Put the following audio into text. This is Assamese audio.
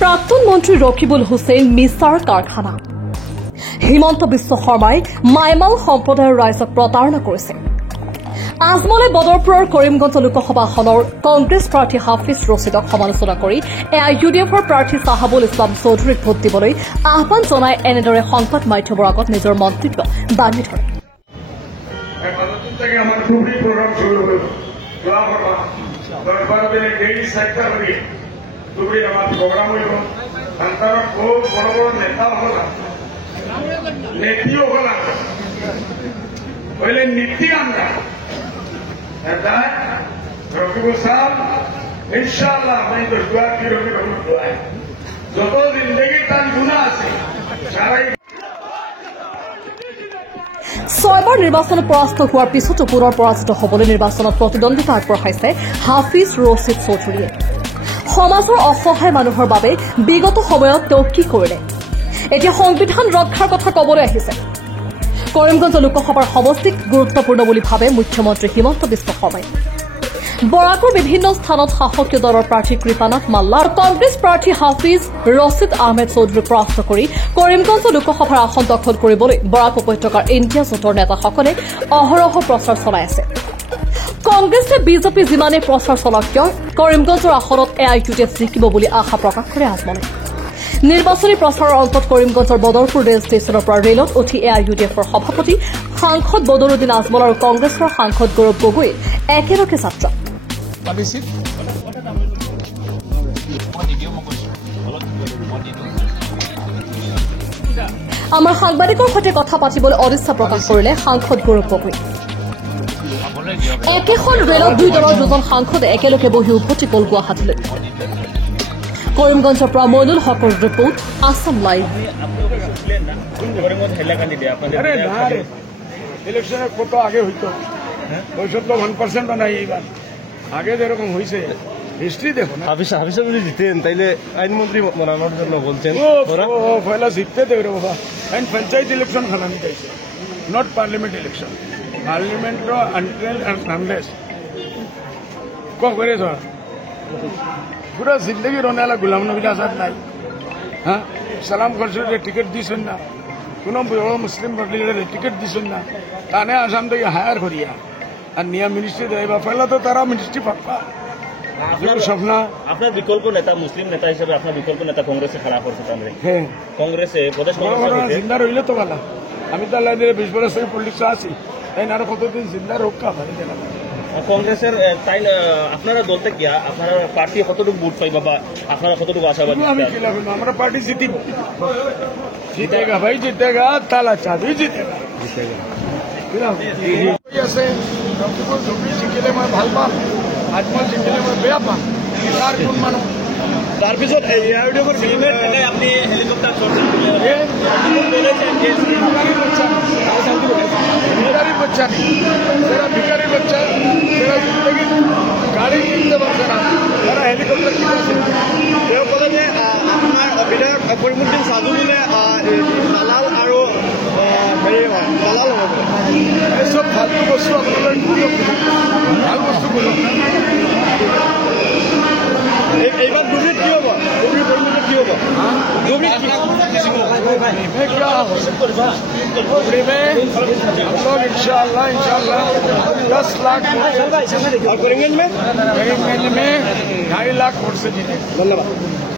প্ৰাক্তন মন্ত্ৰী ৰকিবুল হুছেইন মিছাৰ কাৰখানা হিমন্ত বিশ্ব শৰ্মাই মাইমাল সম্প্ৰদায়ৰ ৰাইজক প্ৰতাৰণা কৰিছে। আজমলে বদৰপুৰৰ কৰিমগঞ্জ লোকসভা আসনৰ কংগ্ৰেছ প্ৰাৰ্থী হাফিজ ৰছিদক সমালোচনা কৰি এআইইউডিএফৰ প্ৰাৰ্থী চাহাবুল ইছলাম চৌধুৰীক ভোট দিবলৈ আহ্বান জনাই এনেদৰে সংবাদ মাধ্যমৰ আগত নিজৰ মন্তব্য দাঙি ধৰে। নীতি আমৰা ৰকিবুল সাহেব ইনশাআল্লাহ আমি তো দোয়া কি ৰকিবুল দোয়া যত জিন্দগি তাৰ গুনাহ আছে সাৰাই ছয়বাৰ নিৰ্বাচনত পৰাস্ত হোৱাৰ পিছতো পুনৰ পৰাজিত হ'বলৈ নিৰ্বাচনত প্ৰতিদ্বন্দ্বিতা আগবঢ়াইছে হাফিজ ৰছিদ চৌধুৰীয়ে। সমাজৰ অসহায় মানুহৰ বাবে বিগত সময়ত তেওঁ কি কৰিলে এতিয়া সংবিধান ৰক্ষাৰ কথা কবলৈ আহিছে। কৰিমগঞ্জ লোকসভাৰ সমষ্টিক গুৰুত্বপূৰ্ণ বুলি ভাবে মুখ্যমন্ত্ৰী হিমন্ত বিশ্ব শৰ্মাই। বৰাকৰ বিভিন্ন স্থানত শাসকীয় দলৰ প্ৰাৰ্থী কৃপানাথ মাল্লা আৰু কংগ্ৰেছ প্ৰাৰ্থী হাফিজ ৰছিদ আহমেদ চৌধুৰীক পৰাস্ত কৰি কৰিমগঞ্জ লোকসভাৰ আসন দখল কৰিবলৈ বৰাক উপত্যকাৰ ইণ্ডিয়া জোঁটৰ নেতাসকলে অহৰহ প্ৰচাৰ চলাই আছে। কংগ্ৰেছে বিজেপি যিমানে প্ৰচাৰ চলাওক কিয় কৰিমগঞ্জৰ আসনত এআইইউডিএফ জিকিব বুলি আশা প্ৰকাশ কৰে আজমলে। নিৰ্বাচনী প্ৰচাৰৰ অন্তত কৰিমগঞ্জৰ বদৰপুৰ ৰেল ষ্টেচনৰ পৰা ৰেলত উঠি এআইইউডিএফৰ সভাপতি সাংসদ বদৰুদ্দিন আজমল আৰু কংগ্ৰেছৰ সাংসদ গৌৰৱ গগৈ একেলগে যাত্ৰা। আমাৰ সাংবাদিকৰ সৈতে কথা পাতিবলৈ অনিচ্ছা প্ৰকাশ কৰিলে সাংসদ গৌৰৱ গগৈ। একেখন ৰেলত দুই দলৰ দুজন সাংসদে একেলগে বহি উভতি গ'ল গুৱাহাটীলৈ। কৰিমগঞ্জৰ পৰা মইনুল হকৰ ৰিপৰ্ট আসাম লাইভ। ইলেকশনের কত আগে হইতো 1% নাই এইবার আগে যেরকম হয়েছে হিস্ট্রি দেখো না। হাফিজ যদি জিতেন তাইলে আইনমন্ত্রী বানানোর জন্য বলছেন পয়লা জিততে দেবে রে বাবা। আইন পঞ্চায়েত ইলেকশন খানানি চাইছে, not parliament election. Parliament until and unless করে স্যার পুরা জিন্দগি রোনালা গুলাম নবী আজাদ নাই। হ্যাঁ সালাম খরচুরে টিকিট দিছেন না, কোন বড় মুসলিম লিডারে টিকিট দিছেন না, তানে আসাম থেকে হায়ার করিয়া আর নিয়া মিনিস্ট্রি দেবা পয়লা তো তারা মিনিস্ট্রি পাক্কা স্বপ্ন। আপনার বিকল্প নেতা মুসলিম নেতা হিসেবে আপনার বিকল্প নেতা কংগ্রেসে খারাপ করছে তাহলে হ্যাঁ কংগ্রেসে প্রদেশ জিন্দা রইলে তো ভালো। আমি তো আল্লাহ 20 বছর থেকে পলিটিক্সে আছি, তাই না আরো কতদিন জিন্দা রক্ষা পারে দিলাম। কংগ্রেসের তাই আপনারা দলতে কি আপনারা পার্টি কতটুকু ভোট পাইবা বা আপনারা কতটুকু আশাবাদী? আমি কি লাগবে আমরা পার্টি জিতিব, জিতেগা ভাই জিতেগা, তালা চাবি জিতেগা আছে। রকিবুল চৌধুরী জিকিলে মই ভাল পাম, আজমল জিকিলে মই বেয়া পাম। তাৰ কোন মানুহ তাৰপিছত এআইইউডিএফৰ আপনি হেলিকপ্টার ভিকারি बच्चा नहीं, तेरा भिखारी बच्चा तेरा जिंदगी गाड़ी किनते पारছে না, তারা হেলিকপ্টার কিনেছে। তেওঁ ক'লে যে আপোনাৰ বিধায়ক কৰিমুদ্দিন চাজুলিনে দালাল আৰু দালাল হ'ব। এইসব ফালতু বস্তু আপোনালোকে ভাল বস্তু বলুন। এইবাৰ দুৰ্নীতি কি হ'ব? দুৰ্নীতি কি হ'ব? इंशाल्लाह 10 लाख और करेंगे में 2.5 लाख वोट से जीते। धन्यवाद।